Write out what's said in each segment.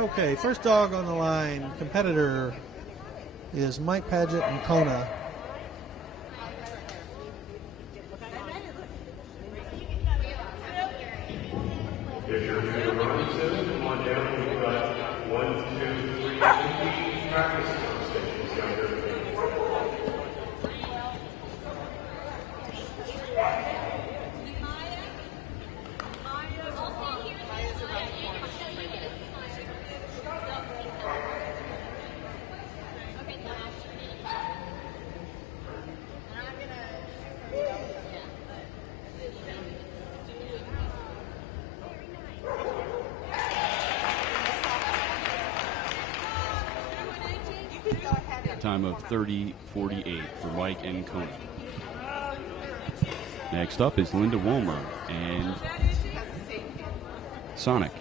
Okay, first dog on the line, competitor, is Mike Paget and Kona. If you're new to running system, come on down. We've got 1, 2, 3 practice stations down here. Time of 30:48 for Mike and Kona. Next up is Linda Wolmer and Sonic.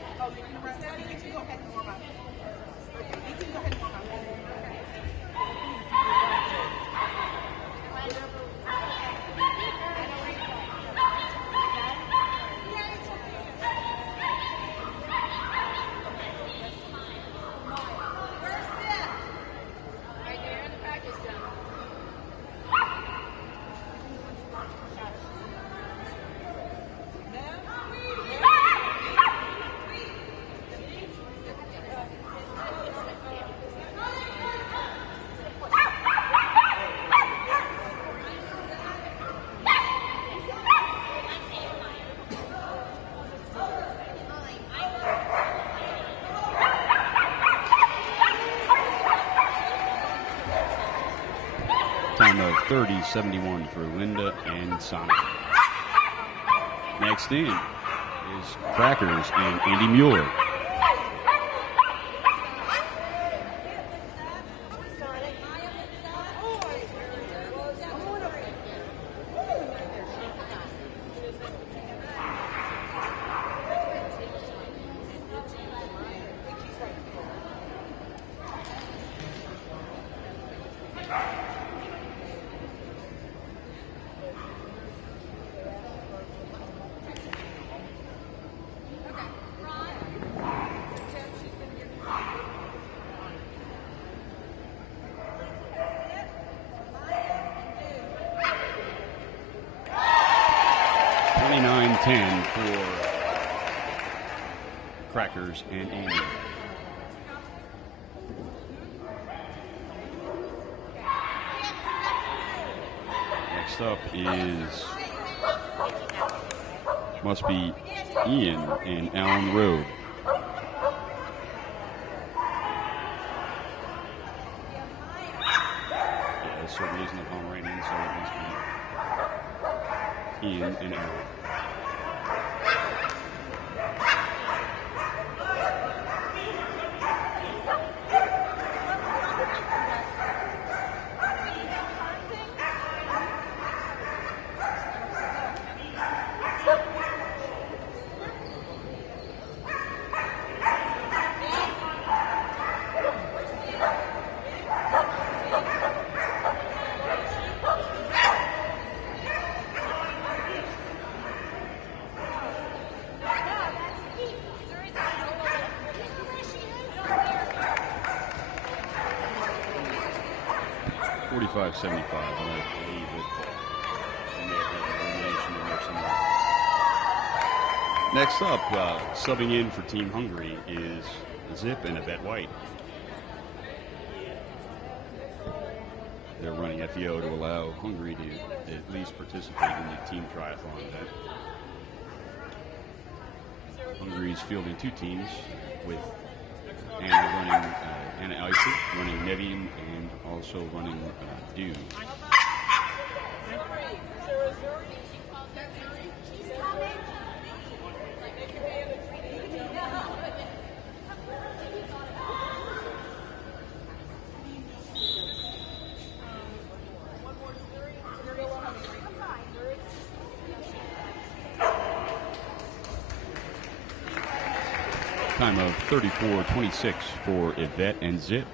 Time of 30:71 for Linda and Sonic. Next in is Crackers and Andy Mueller. For Crackers and Andy. Next up must be Ian and Allen Road. Yeah, this certainly isn't a home rating, so it must be Ian and Allen. $45.75, and I believe that they may have an elimination in there somewhere. Next up, subbing in for Team Hungary is Zip and Yvette White. They're running FEO to allow Hungary to at least participate in the team triathlon event. Hungary's fielding two teams with Anna Eisert running Nevian and also running Dew. Time of 34:26 for Yvette and Zip.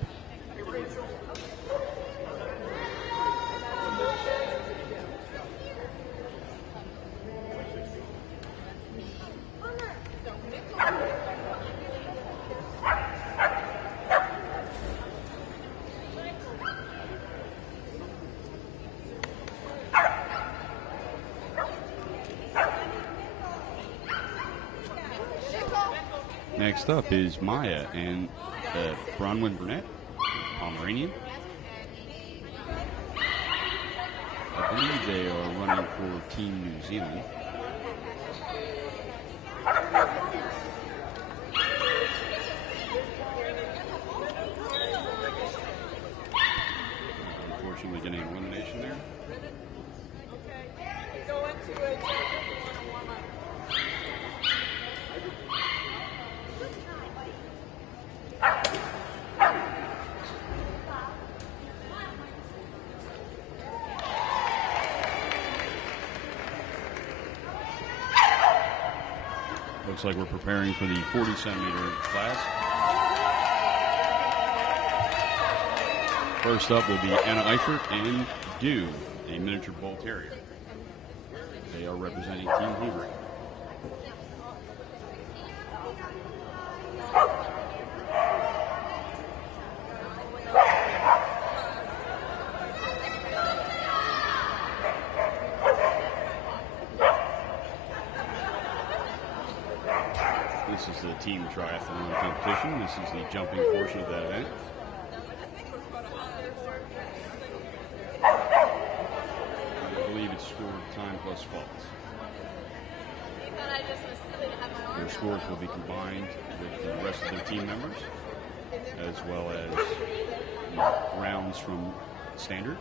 Next up is Maya and Bronwyn Burnett, Pomeranian. I believe they are running for Team New Zealand. Unfortunately, getting an elimination there. Looks like we're preparing for the 40-centimeter class. First up will be Anna Eifert and Dew, a miniature bull terrier. They are representing Team Hungary. This is the team triathlon competition. This is the jumping portion of that event. I believe it's scored time plus faults. Their scores will be combined with the rest of their team members, as well as the rounds from standard,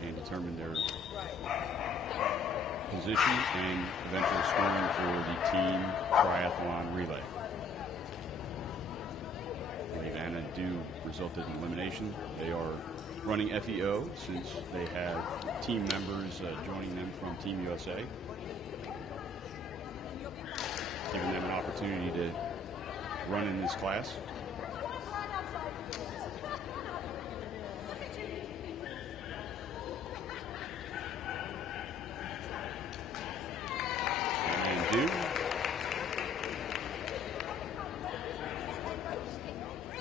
and determine their position and eventual scoring for the team triathlon relay. I believe Anna and Dew resulted in elimination. They are running FEO since they have team members joining them from Team USA, giving them an opportunity to run in this class.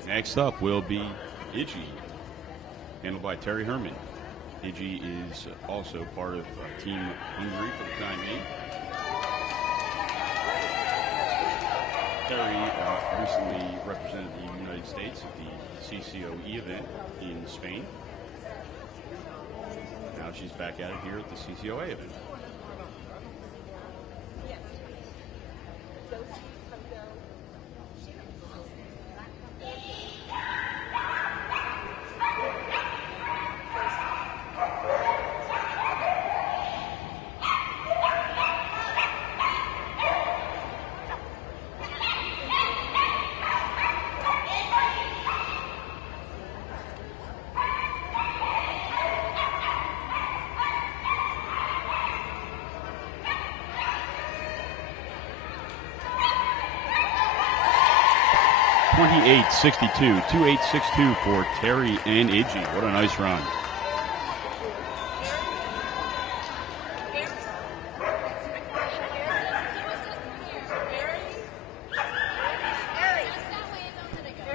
Next up will be Iggy, handled by Terry Herman. Iggy is also part of Team Hungary for the time being. Terry recently represented the United States at the CCOE event in Spain. Now she's back at it here at the CCOA event. .28.62, 28.62 for Terry and Iggy. What a nice run.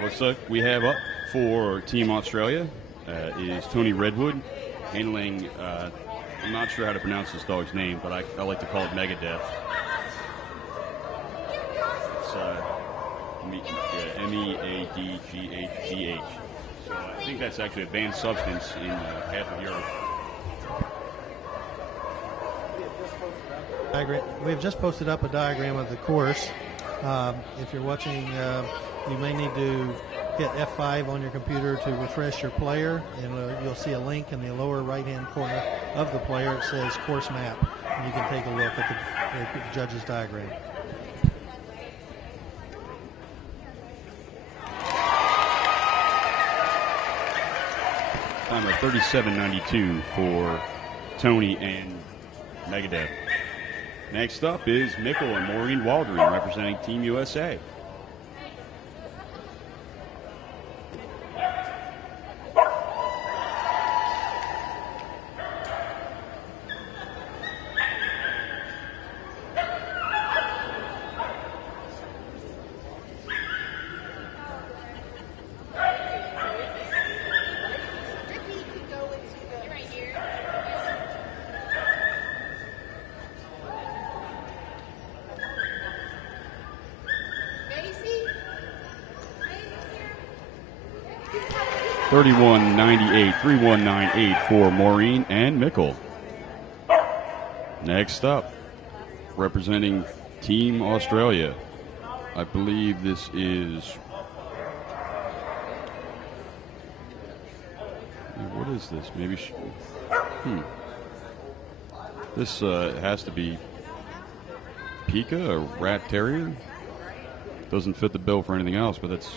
Looks like we have up for Team Australia is Tony Redwood, handling, I'm not sure how to pronounce this dog's name, but I like to call it Megadeth. MEADGHDH. So I think that's actually a banned substance in half of Europe. We have just posted up a diagram of the course. If you're watching, you may need to hit F5 on your computer to refresh your player, and you'll see a link in the lower right-hand corner of the player. It says course map, and you can take a look at the judge's diagram. Time of 37.92 for Tony and Megadeth. Next up is Mikkel and Maureen Waldron representing Team USA. 3198, 3198 for Maureen and Mickle. Next up, representing Team Australia, I believe this is, what is this? Maybe, this has to be Pika, a rat terrier. Doesn't fit the bill for anything else, but that's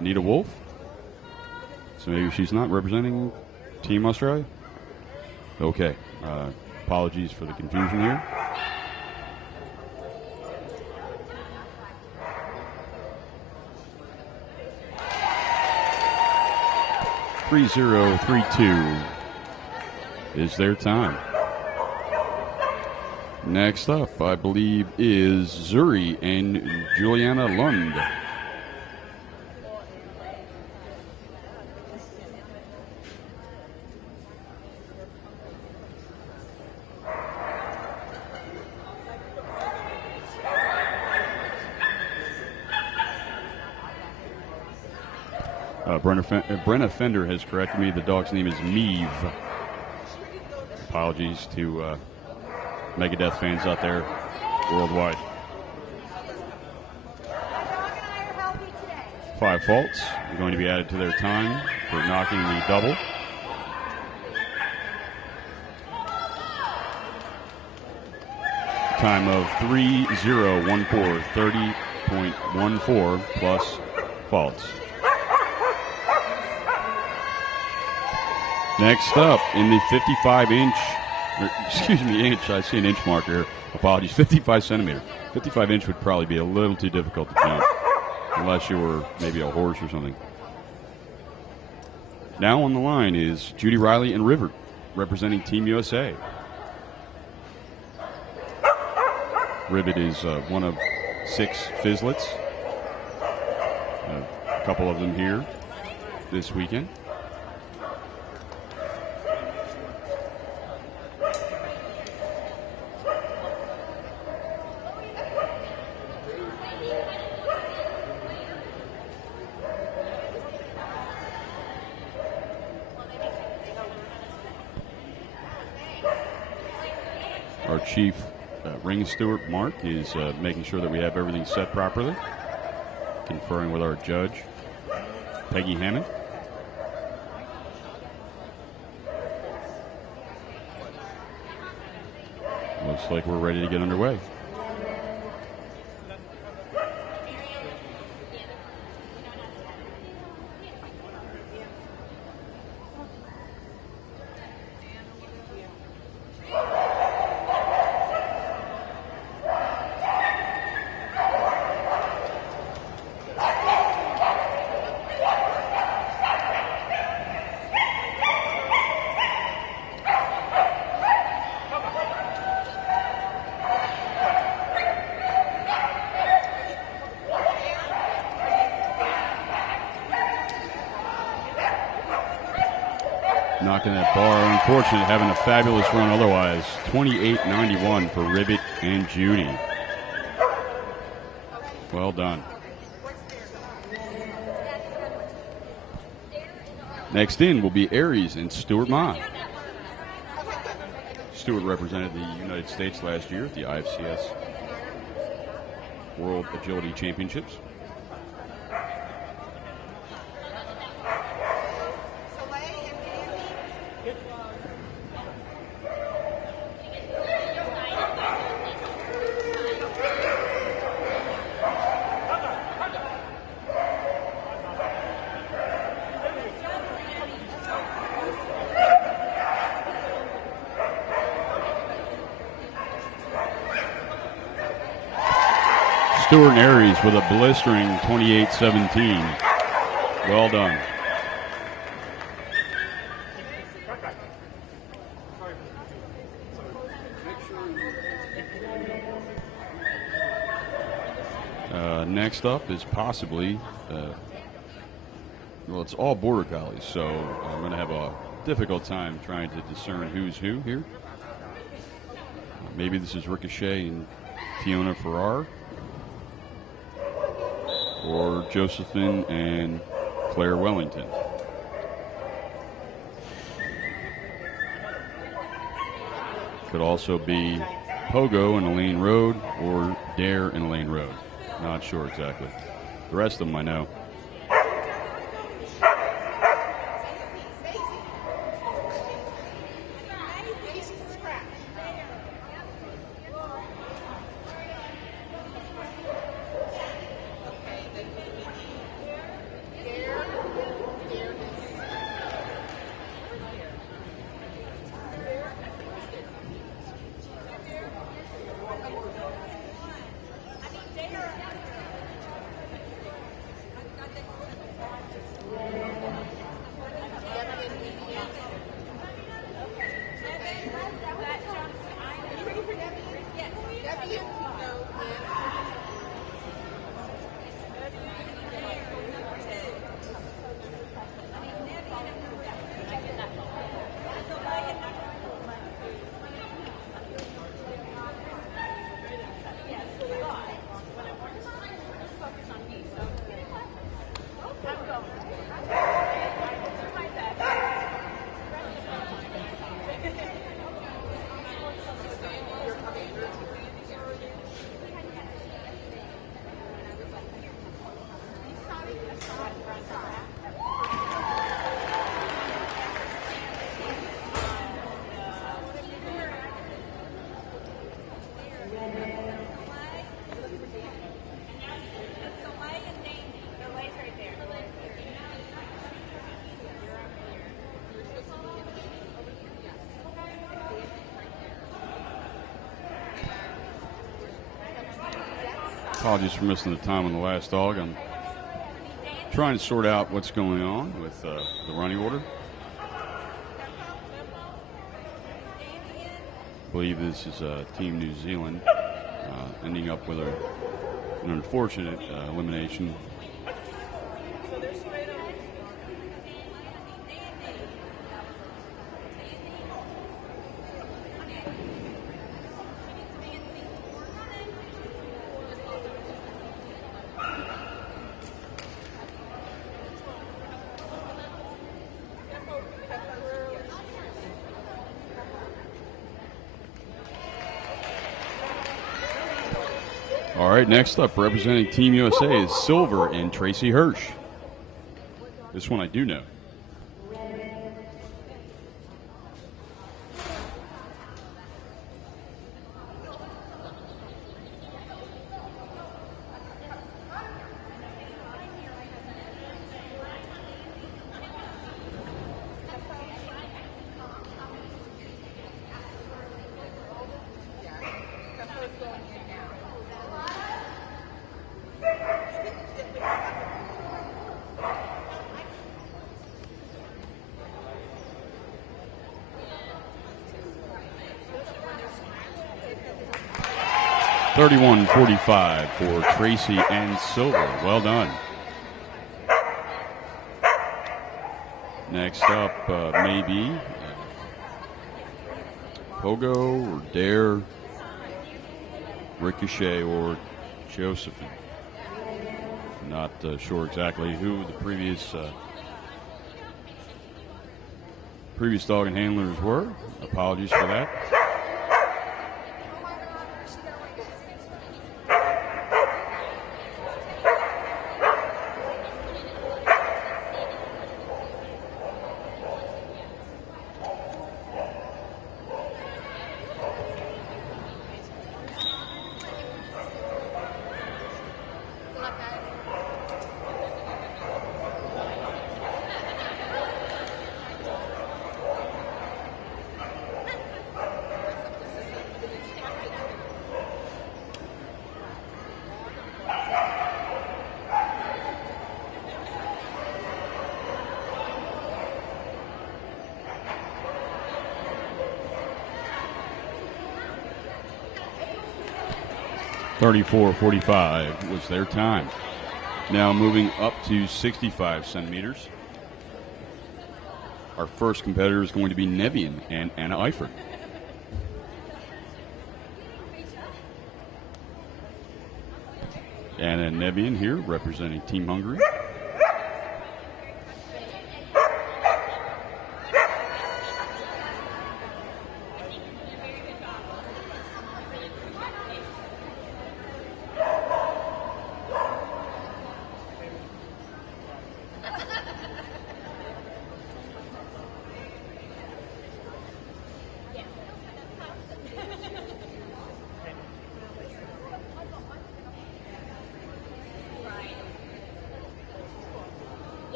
Nita Wolf. So maybe she's not representing Team Australia? Okay. Apologies for the confusion here. .3032 is their time. Next up, I believe, is Zuri and Juliana Lund. Brenna Fender has corrected me. The dog's name is Meave. Apologies to Megadeth fans out there worldwide. 5 faults are going to be added to their time for knocking the double. Time of 3014, 30.14 plus faults. Next up, in the 55-inch, inch, I see an inch marker here. Apologies, 55 centimeter. 55-inch would probably be a little too difficult to count, unless you were maybe a horse or something. Now on the line is Judy Riley and River, representing Team USA. Rivet is one of 6 Fizzlets. A couple of them here this weekend. Our chief ring steward, Mark, is making sure that we have everything set properly, conferring with our judge, Peggy Hammond. Looks like we're ready to get underway. Knocking that bar. Unfortunate, having a fabulous run otherwise. 28.91 for Ribbit and Judy. Well done. Next in will be Aries and Stuart Ma. Stuart represented the United States last year at the IFCS World Agility Championships. Stuart and Aries with a blistering 28-17. Well done. Next up is possibly, well, it's all border collies, so I'm going to have a difficult time trying to discern who's who here. Maybe this is Ricochet and Fiona Farrar, or Josephine and Claire Wellington. Could also be pogo in a lane road or dare in a lane road. Not sure exactly. The rest of them I know. Apologies for missing the time on the last dog. I'm trying to sort out what's going on with the running order. I believe this is Team New Zealand ending up with an unfortunate elimination. All right, next up, representing Team USA is Silver and Tracy Hirsch. This one I do know. .31:45 for Tracy and Silver. Well done. Next up, maybe Pogo or Dare, Ricochet or Josephine. Not sure exactly who the previous dog and handlers were. Apologies for that. .34:45 was their time. Now moving up to 65 centimeters. Our first competitor is going to be Nevian and Anna Eifert. Anna Nevian here representing Team Hungary.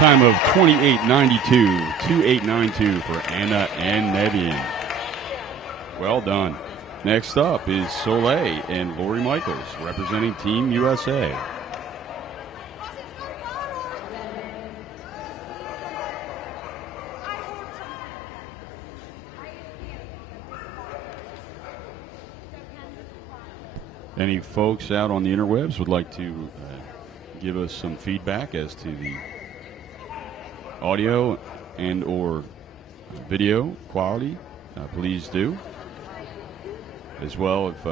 Time of 28.92, 28.92 for Anna and Nebian. Well done. Next up is Soleil and Lori Michaels representing Team USA. Any folks out on the interwebs would like to give us some feedback as to the audio and or video quality, please do. As well, if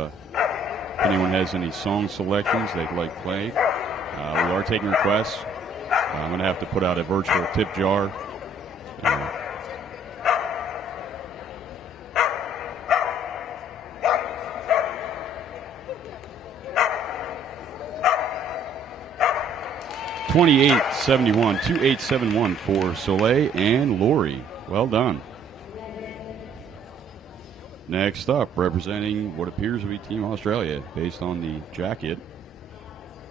anyone has any song selections they'd like played, we are taking requests. I'm going to have to put out a virtual tip jar. .28.71, 28.71 for Soleil and Lori. Well done. Next up, representing what appears to be Team Australia, based on the jacket,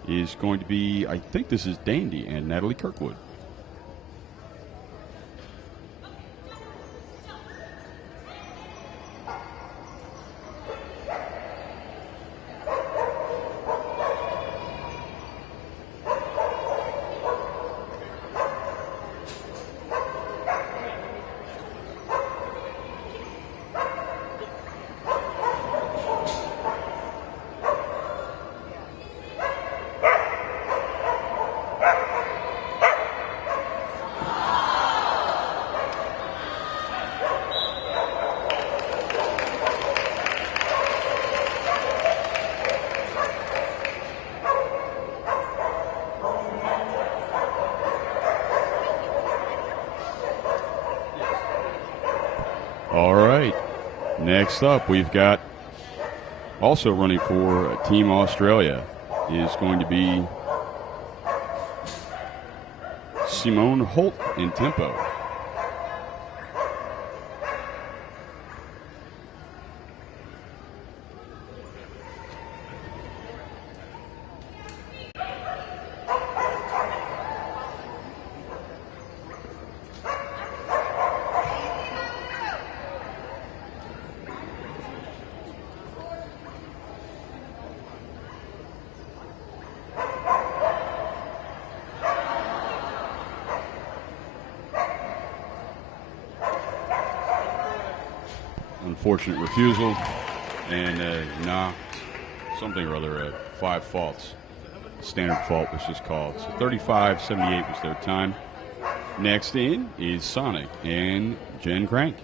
is going to be, I think this is Dandy and Natalie Kirkwood. All right. Next up, we've got also running for Team Australia is going to be Simone Holt in tempo. Unfortunate refusal, and something or other, 5 faults. Standard fault was just called. So 35.78 was their time. Next in is Sonic and Jen Crank.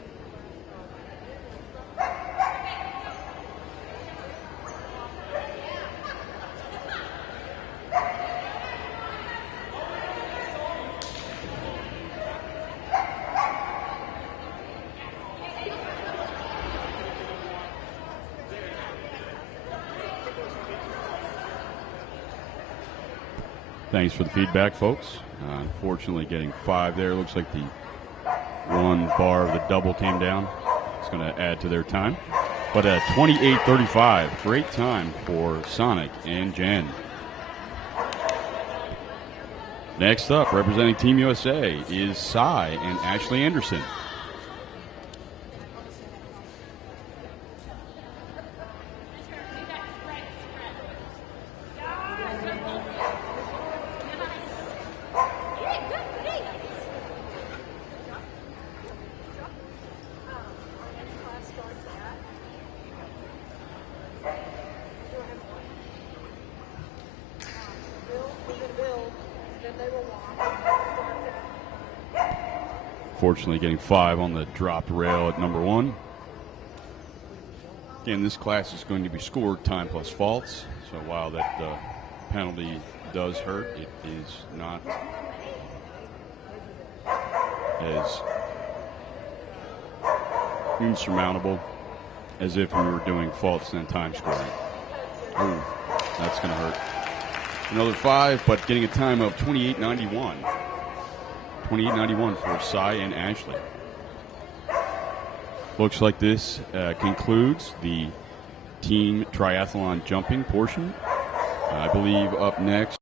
Thanks for the feedback, folks. Unfortunately, getting 5 there. Looks like the one bar of the double came down. It's going to add to their time. But 28.35, great time for Sonic and Jen. Next up, representing Team USA, is Cy and Ashley Anderson. Fortunately, getting 5 on the dropped rail at number 1. Again, this class is going to be scored time plus faults. So while that penalty does hurt, it is not as insurmountable as if we were doing faults and then time scoring. Ooh, that's going to hurt. Another 5, but getting a time of 28.91. 28.91 for Cy and Ashley. Looks like this concludes the team triathlon jumping portion. I believe up next